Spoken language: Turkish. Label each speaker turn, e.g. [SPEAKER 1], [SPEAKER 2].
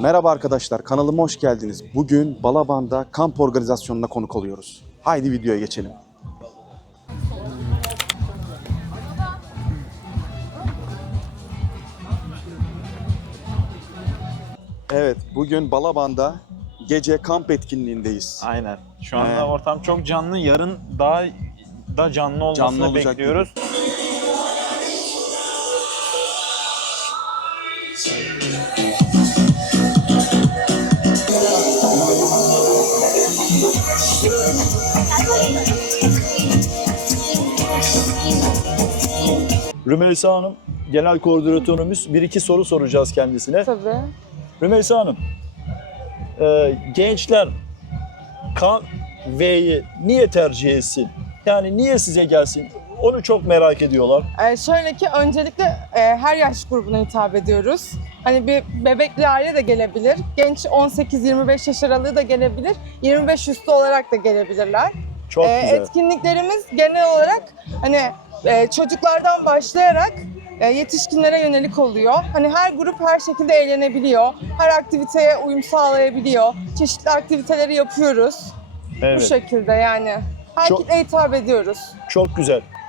[SPEAKER 1] Merhaba arkadaşlar, kanalıma hoş geldiniz. Bugün Balaban'da kamp organizasyonuna konuk oluyoruz. Haydi videoya geçelim. Evet, bugün Balaban'da gece kamp etkinliğindeyiz.
[SPEAKER 2] Aynen. Şu anda
[SPEAKER 1] He.
[SPEAKER 2] ortam çok canlı. Yarın daha da canlı olmasını
[SPEAKER 1] Canlı olacak
[SPEAKER 2] bekliyoruz.
[SPEAKER 3] Rümeysa Hanım, genel koordinatörümüz. Bir iki soru soracağız kendisine.
[SPEAKER 4] Tabii.
[SPEAKER 3] Rümeysa Hanım, e, gençler kahveyi niye tercih etsin? Yani niye size gelsin? Onu çok merak ediyorlar.
[SPEAKER 4] Ee, şöyle ki öncelikle e, her yaş grubuna hitap ediyoruz. Hani bir bebekli aile de gelebilir. Genç 18-25 yaş aralığı da gelebilir. 25 üstü olarak da gelebilirler.
[SPEAKER 3] Çok
[SPEAKER 4] Ee,
[SPEAKER 3] güzel.
[SPEAKER 4] etkinliklerimiz genel olarak hani e, çocuklardan başlayarak e, yetişkinlere yönelik oluyor. Hani her grup her şekilde eğlenebiliyor. Her aktiviteye uyum sağlayabiliyor. Çeşitli aktiviteleri yapıyoruz. Bu
[SPEAKER 3] Evet,
[SPEAKER 4] şekilde yani. Her
[SPEAKER 3] Çok-
[SPEAKER 4] hitap ediyoruz.
[SPEAKER 3] çok güzel.